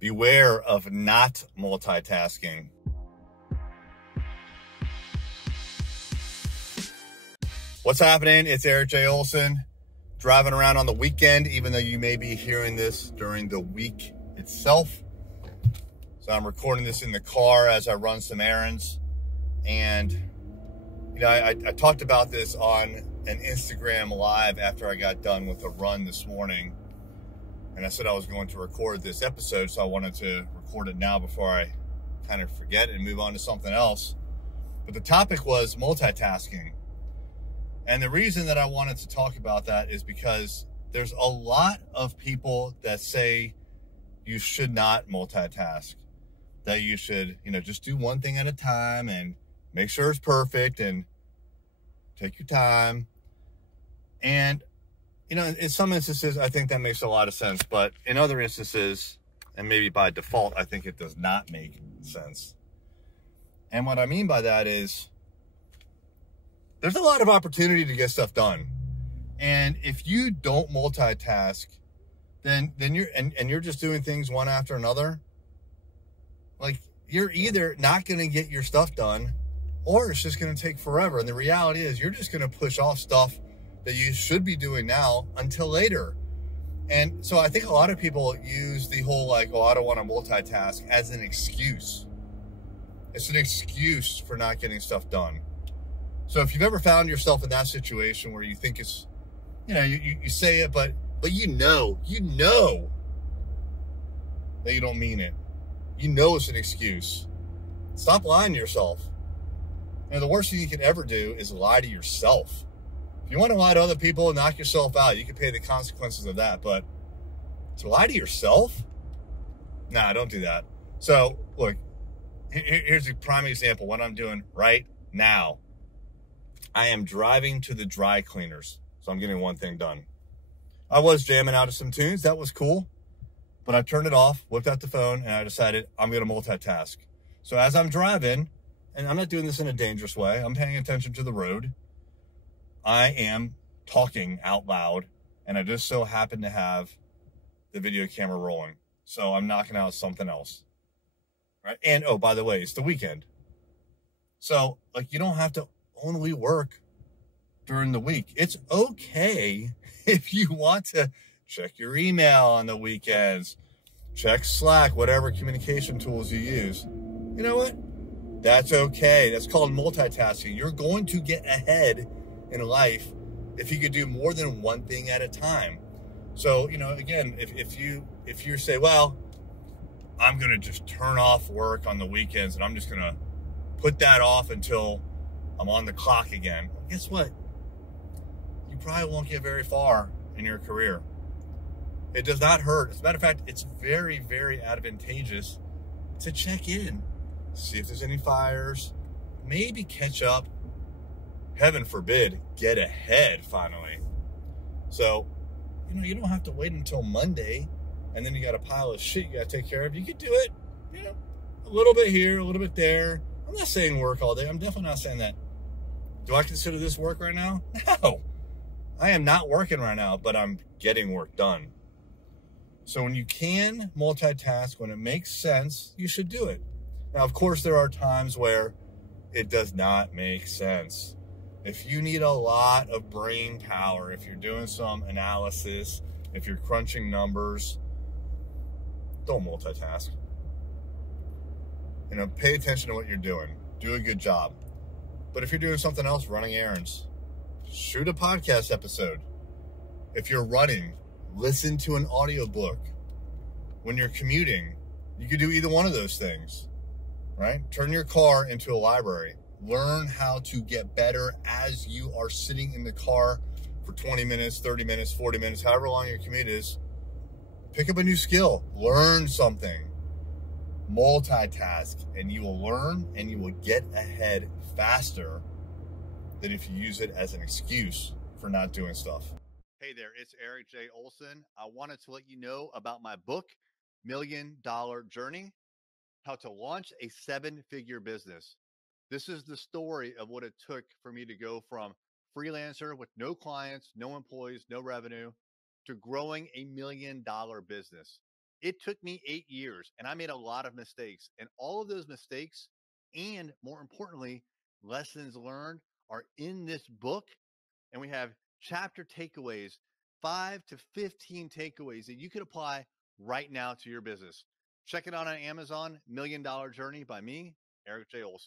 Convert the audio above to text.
Beware of not multitasking. What's happening? It's Erik J. Olson, driving around on the weekend, even though you may be hearing this during the week itself. So I'm recording this in the car as I run some errands. And, you know, I talked about this on an Instagram Live after I got done with a run this morning. And I said I was going to record this episode, so I wanted to record it now before I kind of forget and move on to something else. But the topic was multitasking. And the reason that I wanted to talk about that is because there's a lot of people that say you should not multitask, that you should, just do one thing at a time and make sure it's perfect and take your time. And, in some instances, I think that makes a lot of sense. But in other instances, and maybe by default, I think it does not make sense. And what I mean by that is, there's a lot of opportunity to get stuff done. And if you don't multitask, then you're just doing things one after another, like you're either not going to get your stuff done or it's just going to take forever. And the reality is you're just going to push off stuff that you should be doing now until later. And so I think a lot of people use the whole I don't want to multitask as an excuse. It's an excuse for not getting stuff done. So if you've ever found yourself in that situation where you think it's, you say it, but you know that you don't mean it. You know it's an excuse. Stop lying to yourself. The worst thing you can ever do is lie to yourself. If you want to lie to other people and knock yourself out, you can pay the consequences of that. But to lie to yourself? Nah, don't do that. So look, here's a prime example. What I'm doing right now. I am driving to the dry cleaners, so I'm getting one thing done. I was jamming out to some tunes. That was cool. But I turned it off, whipped out the phone, and I decided I'm going to multitask. So as I'm driving, and I'm not doing this in a dangerous way, I'm paying attention to the road. I am talking out loud, and I just so happen to have the video camera rolling. So I'm knocking out something else. Right? And, oh, by the way, it's the weekend. So, you don't have to only work during the week. It's okay if you want to check your email on the weekends, check Slack, whatever communication tools you use. You know what? That's okay. That's called multitasking. You're going to get ahead in life if you could do more than one thing at a time. So, again, if you say, well, I'm going to just turn off work on the weekends and I'm just going to put that off until I'm on the clock again. Well, guess what? You probably won't get very far in your career. It does not hurt. As a matter of fact, it's very, very advantageous to check in, see if there's any fires, maybe catch up. Heaven forbid, get ahead finally. So, you don't have to wait until Monday and then you got a pile of shit you got to take care of. You could do it, a little bit here, a little bit there. I'm not saying work all day. I'm definitely not saying that. Do I consider this work right now? No. I am not working right now, but I'm getting work done. So when you can multitask, when it makes sense, you should do it. Now, of course, there are times where it does not make sense. If you need a lot of brain power, if you're doing some analysis, if you're crunching numbers, don't multitask. Pay attention to what you're doing. Do a good job. But if you're doing something else, running errands, shoot a podcast episode. If you're running, listen to an audiobook. When you're commuting, you could do either one of those things, right? Turn your car into a library. Learn how to get better as you are sitting in the car for 20 minutes, 30 minutes, 40 minutes, however long your commute is. Pick up a new skill. Learn something. Multitask, and you will learn and you will get ahead faster than if you use it as an excuse for not doing stuff. Hey there, it's Erik J. Olson. I wanted to let you know about my book, $1 Million Journey, How to Launch a 7-Figure Business. This is the story of what it took for me to go from freelancer with no clients, no employees, no revenue, to growing $1 million business. It took me 8 years and I made a lot of mistakes. And all of those mistakes, and more importantly, lessons learned, are in this book. And we have chapter takeaways, 5 to 15 takeaways that you could apply right now to your business. Check it out on Amazon, $1 Million Journey by me, Erik J. Olson.